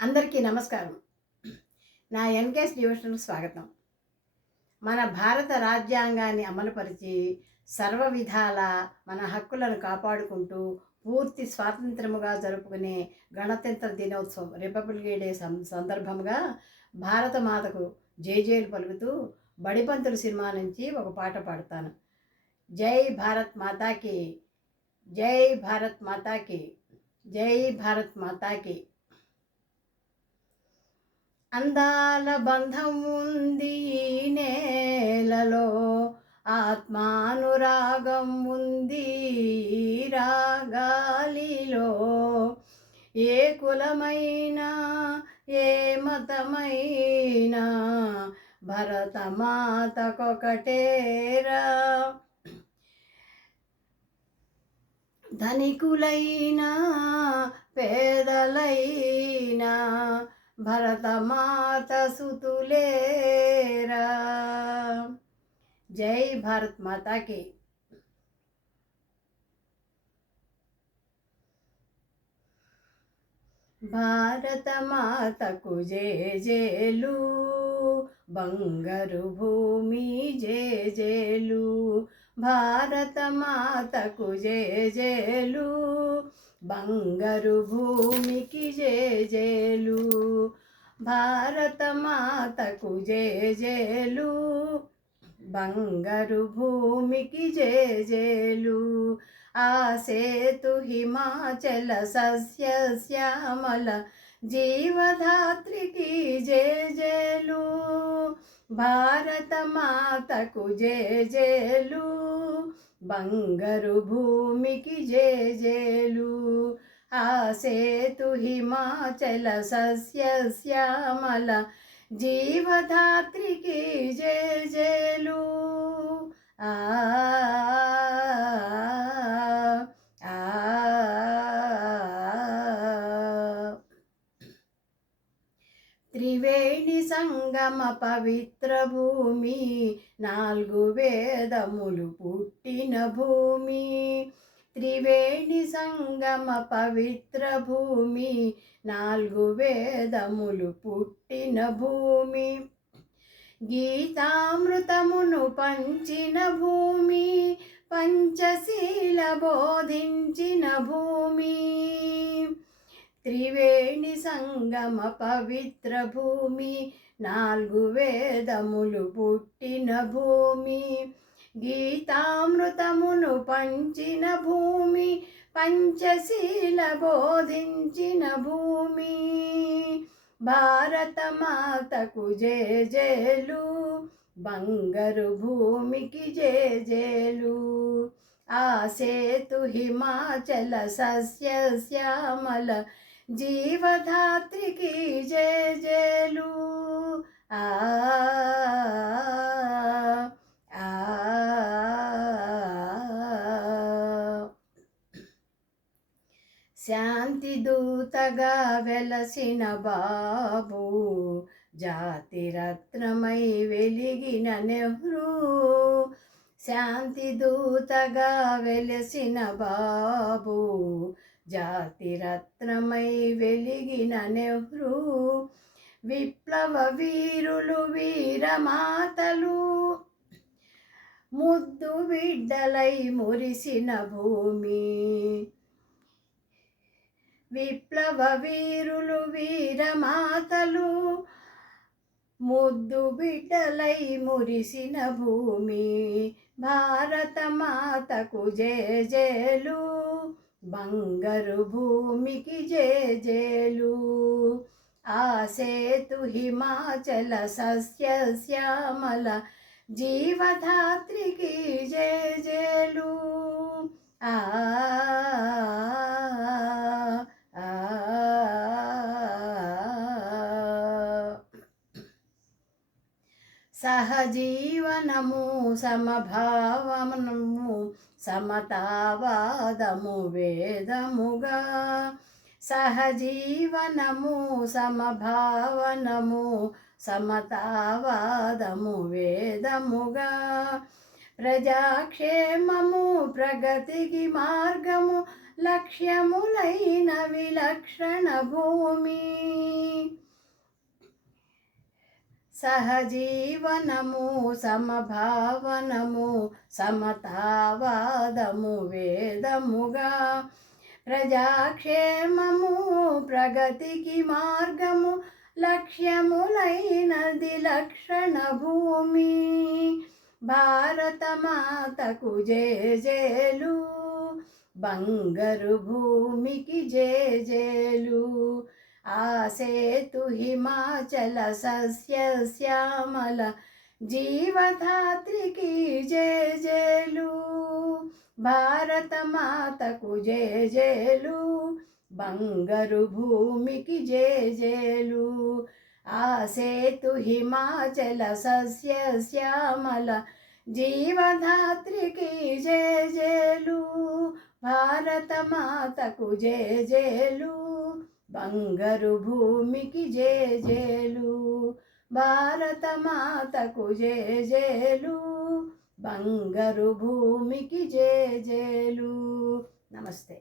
అందరికీ నమస్కారం. నా ఎన్‌కేఎస్ డివోషనల్‌కి స్వాగతం. మన భారత రాజ్యాంగాన్ని అమలుపరిచి సర్వ విధాల మన హక్కులను కాపాడుకుంటూ పూర్తి స్వాతంత్ర్యముగా జరుపుకునే గణతంత్ర దినోత్సవం రిపబ్లిక్ డే సందర్భంగా భారత మాతకు జేజేలు పలుకుతూ బడిపంతులు సినిమా నుంచి ఒక పాట పాడతాను. జై భారత్ మాతాకి, జై భారత్ మాతాకి, జై భారత్ మాతాకి. అందాల బంధం ఉంది ఈ నేలలో, ఆత్మానురాగం ఉంది ఈ రాగాలిలో. ఏ కులమైనా ఏ మతమైనా భరతమాతకొకటేరా. ధనికులైనా పేదలైనా భరతమాత సుతులేరా. జై భారత్ మాతాకి. భారత మాతకు జేజేలు, బంగారు భూమి జేజేలు. భారత మాతకు జేజేలు, బంగారు భూమికి జేజేలు. భారత మాతకు జేజేలు, బంగారు భూమికి జేజేలు. ఆ సేతు హిమాచల సస్య శ్యామల జీవధాత్రికి జేజేలు. భారత మాతకు జేజేలు, బంగారు భూమికి జేజేలు. ఆ సేతు హిమాచల సస్య శ్యామల జీవధాత్రికి జేజేలు. ఆ త్రివేణి సంగమ పవిత్ర భూమి, 4 వేదములు పుట్టిన భూమి. త్రివేణి సంగమ పవిత్ర భూమి, 4 వేదములు పుట్టిన భూమి. గీతామృతమును పంచిన భూమి, పంచశీల బోధించిన భూమి. త్రివేణి సంగమ పవిత్ర భూమి, 4 వేదములు పుట్టిన భూమి. గీతామృతమును పంచిన భూమి, పంచశీల బోధించిన భూమి. భారత మాతకు జేజేలు, బంగారు భూమికి జేజేలు. ఆ సేతు హిమాచల సస్య శ్యామల జీవధాత్రికి జేజేలు. ఆ శాంతి దూతగా వెలసిన బాబు, జాతిరత్నమై వెలిగిన నెహ్రూ. శాంతి దూతగా వెలసిన బాబు, జాతిరత్నమై వెలిగిన నెహ్రూ. విప్లవ వీరులు వీరమాతలు, ముద్దు బిడ్డలై మురిసిన భూమి. విప్లవ వీరులు వీరమాతలు, ముద్దు బిడ్డలై మురిసిన భూమి. భారత మాతకు జేజేలు, బంగారు భూమికి జేజేలు. ఆ సేతు హిమాచల సస్య శ్యామల జీవధాత్రికి జేజేలు. ఆ సహజీవనము సమభావనము సమతావాదము వేదముగా. సహజీవనము సమభావనము సమతావాదము వేదముగా. ప్రజాక్షేమము ప్రగతికి మార్గము లక్ష్యములైన విలక్షణ భూమి. సహజీవనము సమభావనము సమతావాదము వేదముగా ప్రజాక్షేమము ప్రగతికి మార్గము లక్ష్యములైనది లక్షణ భూమి భారతమాతకు జేజేలు బంగారు భూమికి జేజేలు ఆసేతు హిమాచల సస్యశ్యామల జీవధాత్రికి జేజేలు భారతమాతకు జేజేలు బంగారు భూమికి జేజేలు ఆసేతు హిమాచల సస్యశ్యామల జీవధాత్రికి జేజేలు భారతమాతకు జేజేలు బంగారు భూమికి జేజేలు భారతమాతకు జేజేలు బంగారు భూమికి జేజేలు. నమస్తే.